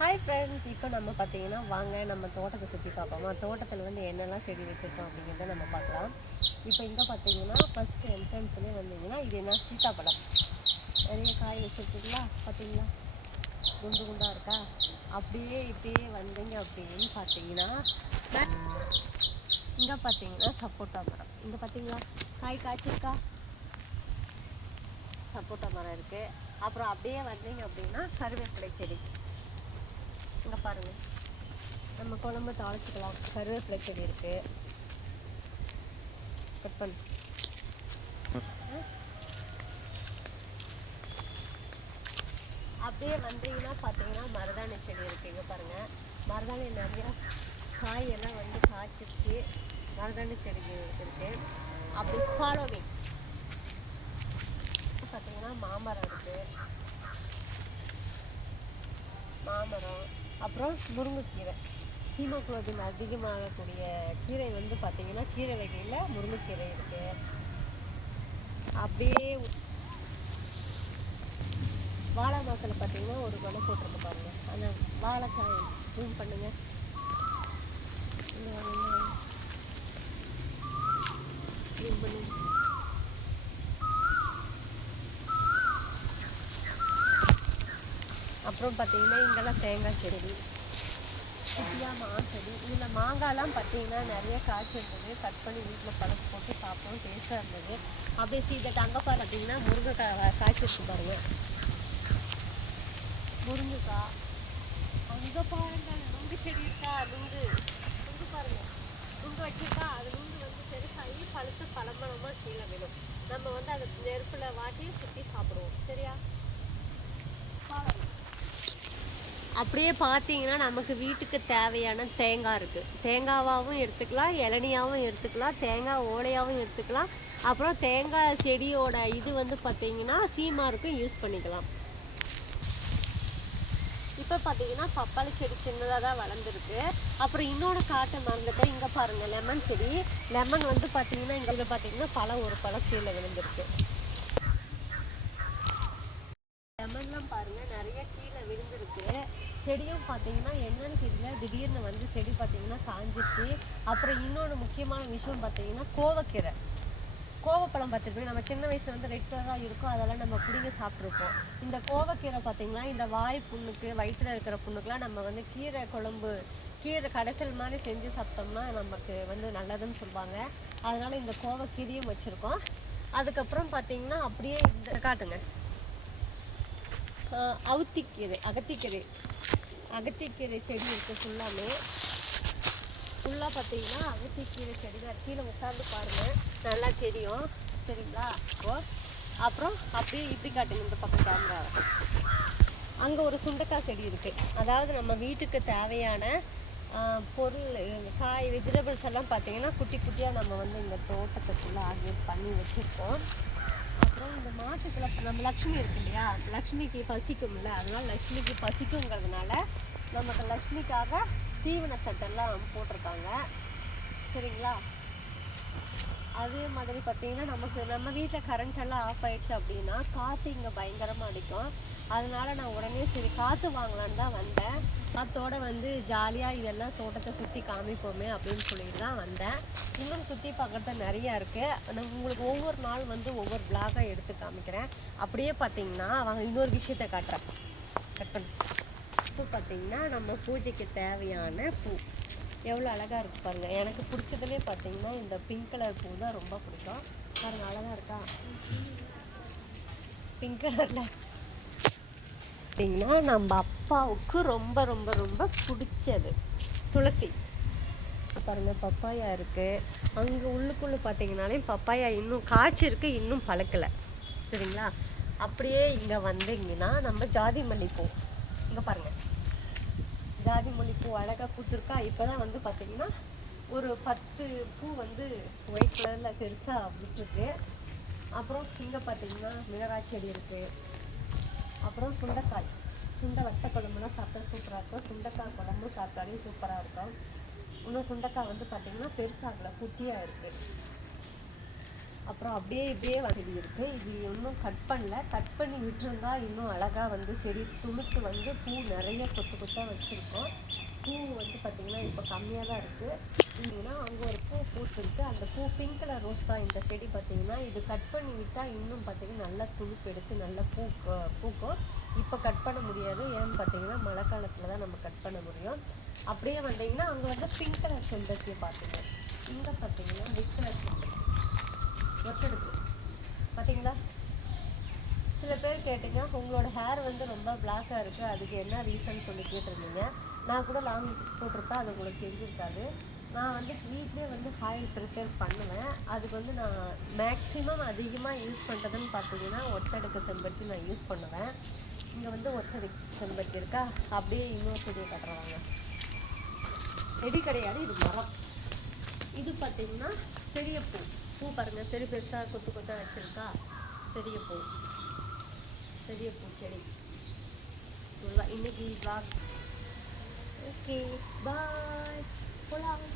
Hi friends இப்போ நம்ம பார்த்தீங்கன்னா வாங்க நம்ம தோட்டத்தை சுற்றி பார்ப்போமா? தோட்டத்தில் வந்து என்னெல்லாம் செடி வச்சுருக்கோம் அப்படிங்கிறத நம்ம பார்க்கலாம். இப்போ இங்கே பார்த்தீங்கன்னா ஃபஸ்ட்டு என்ட்ரன்ஸ்லேயே வந்தீங்கன்னா இது என்ன? சீத்தாப்பழம். நிறைய காய் வச்சுருக்கீங்களா? பார்த்தீங்களா? குண்டு குண்டாக இருக்கா? அப்படியே இப்படியே வந்தீங்க அப்படின்னு பார்த்தீங்கன்னா இங்கே பார்த்தீங்கன்னா சப்போட்டா மரம். இங்கே பார்த்தீங்களா? காய் காய்ச்சிருக்கா? சப்போட்டா மரம் இருக்குது அப்புறம் அப்படியே வந்தீங்க அப்படின்னா கருவேப்பிலை செடி. இங்கே பாருங்க. நம்ம குழம்பு தாளிச்சிக்கலாம். கருவேப்பிலை செடி இருக்கு. கட் பண்ணு. அப்படியே வந்தீங்கன்னா பார்த்தீங்கன்னா மருதாணி செடி இருக்கு. இங்கே பாருங்க. மருதாணி நிறைய காய் எல்லாம் வந்து காய்ச்சிச்சு மருதாணி செடி இருக்குது அப்படி ஃபாலோவிங் பார்த்தீங்கன்னா மாமரம் இருக்கு. மாமரம். அப்புறம் முருங்கைக்கீரை. ஹீமோக்ளோபின் அதிகமாகக்கூடிய கீரை வந்து பார்த்தீங்கன்னா கீரை வகையில் முருங்கைக்கீரை இருக்குது அப்படியே வாழை மரத்தில் பார்த்தீங்கன்னா ஒரு மனை போட்டிருக்கு பாருங்கள் அந்த வாழைக்காய் ஜூம் பண்ணுங்கள் இங்க வாங்க, இங்க வாங்க. zoom பண்ணுங்க அப்புறம் பார்த்தீங்கன்னா இங்கெல்லாம் தேங்காய் செடி. குட்டியாக மாஞ்செடி செடி. இதில் மாங்காய்லாம் பார்த்தீங்கன்னா நிறைய காய்ச்சி இருந்தது. கட் பண்ணி வீட்டில் பழப்பு போட்டு சாப்பிட்டோம் டேஸ்ட்டாக இருந்தது. அப்படியே சீதட்டு அங்கே பார்த்தீங்கன்னா முருங்கைக்காய் காய்ச்சி காய்ச்சிருக்கு பாருங்க. முருங்கைக்காய். அங்கே பாருங்க நுங்கு செடி இருக்கா? நுங்கு. நுங்கு பாருங்க. நுங்கு வச்சிருக்கா? அது நுங்கு வந்து பெருசாகி பழுத்து பழம்பழமாக கீழே விடும் நம்ம வந்து அதை நெருப்பில் வாட்டி சுற்றி சாப்பிடுவோம். சரியா பாருங்க அப்படியே பார்த்தீங்கன்னா நமக்கு வீட்டுக்கு தேவையான தேங்காய் இருக்குது தேங்காவாகவும் எடுத்துக்கலாம் இளநியாகவும் எடுத்துக்கலாம் தேங்காய் ஓலையாகவும் எடுத்துக்கலாம். அப்புறம் தேங்காய் செடியோட இது வந்து பார்த்தீங்கன்னா சீமாருக்கும் யூஸ் பண்ணிக்கலாம். இப்போ பார்த்தீங்கன்னா பப்பாளி செடி சின்னதாக தான் வளர்ந்துருக்கு. அப்புறம் இன்னொன்று காட்டு மறந்துட்டேன் இங்கே பாருங்கள் லெமன் செடி. லெமன் வந்து பார்த்தீங்கன்னா இங்கே பார்த்தீங்கன்னா பழம் ஒரு பழம் கீழே விழுந்திருக்கு. லெமன்லாம் பாருங்க நிறைய கீழே விழுந்திருக்கு. செடியும் பார்த்தீங்கன்னா என்னன்னு தெரியல. திடீர்னு வந்து செடி பார்த்தீங்கன்னா காஞ்சிச்சு அப்புறம் இன்னொன்று முக்கியமான விஷயம் பார்த்தீங்கன்னா கோவக்கீரை. கோவப்பழம் பார்த்துருப்போம் நம்ம சின்ன வயசில் வந்து ரெகுலராக இருக்கும். அதெல்லாம் நம்ம பிடிங்க சாப்பிட்ருப்போம் இந்த கோவக்கீரை பார்த்தீங்கன்னா இந்த வாய் புண்ணுக்கு வயிற்றில் இருக்கிற புண்ணுக்கெலாம் நம்ம வந்து கீரை குழம்பு கீரை கடைசல் மாதிரி செஞ்சு சாப்பிட்டோம்னா நமக்கு வந்து நல்லதுன்னு சொல்லுவாங்க. அதனால் இந்த கோவக்கீரையும் வச்சுருக்கோம். அதுக்கப்புறம் பார்த்தீங்கன்னா அப்படியே இந்த காட்டுங்க. அவுத்திக்கீரை அகத்திக்கீரை. அகத்திக்கீரை செடி இருக்கு ஃபுல்லாமே ஃபுல்லாக பார்த்தீங்கன்னா அகத்திக்கீரை செடி தான் கீழே உட்காந்து பாருங்கள் நல்லா தெரியும். சரிங்களா? இப்போ அப்புறம் அப்படியே இப்படி காட்டுங்க. இந்த பக்கம் கேமரா அங்கே ஒரு சுண்டக்காய் செடி இருக்குது அதாவது நம்ம வீட்டுக்கு தேவையான பொருள் காய் வெஜிடபிள்ஸ் எல்லாம் பார்த்தீங்கன்னா குட்டி குட்டியாக நம்ம வந்து இந்த தோட்டத்துக்குள்ளே ஆர்கனைஸ் பண்ணி வச்சுருக்கோம். அப்புறம் இந்த மாட்டுக்குள்ள நம்ம லக்ஷ்மி இருக்கு இல்லையா லக்ஷ்மிக்கு பசிக்கும்ல. அதனால லக்ஷ்மிக்கு பசிக்குங்கிறதுனால நமக்கு லக்ஷ்மிக்காக தீவனத்தட்டெல்லாம் போட்டிருக்காங்க. சரிங்களா? அதே மாதிரி பார்த்தீங்கன்னா நமக்கு நம்ம வீட்டில் கரண்ட் எல்லாம் ஆஃப் ஆயிடுச்சு அப்படின்னா காற்று இங்கே பயங்கரமாக அடிக்கும். அதனால நான் உடனே சரி காற்று வாங்கலான்னு தான் வந்தேன். காற்றோட வந்து ஜாலியாக இதெல்லாம் தோட்டத்தை சுற்றி காமிப்போமே அப்படின்னு சொல்லிட்டு தான் வந்தேன். இன்னும் சுற்றி பார்க்குறது நிறையா இருக்குது நான் உங்களுக்கு ஒவ்வொரு நாள் வந்து ஒவ்வொரு பிளாகாக எடுத்து காமிக்கிறேன். அப்படியே பார்த்தீங்கன்னா அவங்க இன்னொரு விஷயத்த காட்டுறேன். கட் பண்ணு. பூ பார்த்திங்கன்னா நம்ம பூஜைக்கு தேவையான பூ. எவ்வளோ அழகாக இருக்கு பாருங்க. எனக்கு பிடிச்சதுலேயே பார்த்தீங்கன்னா இந்த பிங்க் கலர் பூ தான் ரொம்ப பிடிக்கும். பாருங்க அழகாக இருக்கா? பிங்க் கலரில் பார்த்தீங்கன்னா நம்ம அப்பாவுக்கு ரொம்ப ரொம்ப ரொம்ப பிடிச்சது. துளசி. பாருங்க பப்பாயா இருக்கு. அங்கே உள்ளுக்குள்ள பார்த்தீங்கன்னாலே பப்பாயா இன்னும் காய்ச்சிருக்கு இன்னும் பழக்கலை. சரிங்களா? அப்படியே இங்கே வந்தீங்கன்னா நம்ம ஜாதி மல்லிப்பூ. இங்கே பாருங்க. ஜாதி மல்லிப்பூ அழகாக பூத்துருக்கா? இப்போ தான் வந்து பார்த்தீங்கன்னா ஒரு பத்து பூ வந்து ஒயிட் கலரில் பெருசாக விட்டுருக்கு. அப்புறம் இங்கே பார்த்தீங்கன்னா மிளகாய் செடி இருக்குது அப்புறம் சுண்டைக்காய். சுண்டை வட்ட குழம்புலாம் சாப்பிட்டா சூப்பராக இருக்கும். சுண்டைக்காய் குழம்பு சாப்பிட்டாலே சூப்பராக இருக்கும். இன்னும் சுண்டைக்காய் வந்து பார்த்திங்கன்னா பெருசாகல குட்டியாக இருக்குது அப்புறம் அப்படியே இப்படியே வசதி இருக்குது இது இன்னும் கட் பண்ணல. கட் பண்ணி விட்டுருந்தா இன்னும் அழகாக வந்து செடி துளுத்து வந்து பூ நிறைய கொத்து கொத்தாக வச்சுருக்கோம். பூ வந்து பார்த்திங்கன்னா இப்போ கம்மியாக தான் இருக்குது இல்லைன்னா அங்கே ஒரு பூ பூத்துருக்கு. அந்த பூ பிங்க் கலர் ரோஸ் தான் இந்த செடி பார்த்திங்கன்னா இது கட் பண்ணி விட்டால் இன்னும் பார்த்தீங்கன்னா நல்லா துளுப்பு எடுத்து நல்லா பூ பூக்கும். இப்போ கட் பண்ண முடியாது. ஏன்னு பார்த்தீங்கன்னா மழை காலத்தில் தான் நம்ம கட் பண்ண முடியும். அப்படியே வந்தீங்கன்னா அங்கே வந்து பிங்க் கலர் செம்பருத்தியை பார்த்தீங்க இங்கே பார்த்தீங்கன்னா ரெட் கலர் செம்பருத்தி. ஒத்தெடுப்பு பார்த்தீங்களா சில பேர் கேட்டீங்க உங்களோட ஹேர் வந்து ரொம்ப பிளாக்காக இருக்குது அதுக்கு என்ன ரீசன் சொல்லி கேட்டிருந்தீங்க. நான் கூட லாங் போட்டிருப்பேன் அது உங்களுக்கு தெரிஞ்சிருக்காது. நான் வந்து வீட்லேயே வந்து ஆயில் ப்ரிப்பேர் பண்ணுவேன். அதுக்கு வந்து நான் மேக்ஸிமம் அதிகமாக யூஸ் பண்ணுறதுன்னு பார்த்தீங்கன்னா ஒத்தடுக்கு செம்பருத்தி நான் யூஸ் பண்ணுவேன். இங்கே வந்து ஒத்தடுக்கு செம்பருத்தி இருக்கா? அப்படியே இன்னொரு செடியை கட்டுறாங்க செடி கிடையாது இது மரம். இது பார்த்தீங்கன்னா பெரிய பூ. பூ பாருங்க பெரிய பெருசாக கொத்து கொத்தா வச்சிருக்கா. பெரிய பூ. பெரிய பூச்செடி இவ்வளோதான் இன்னைக்கு vlog. ஓகே பாய் போலாம்.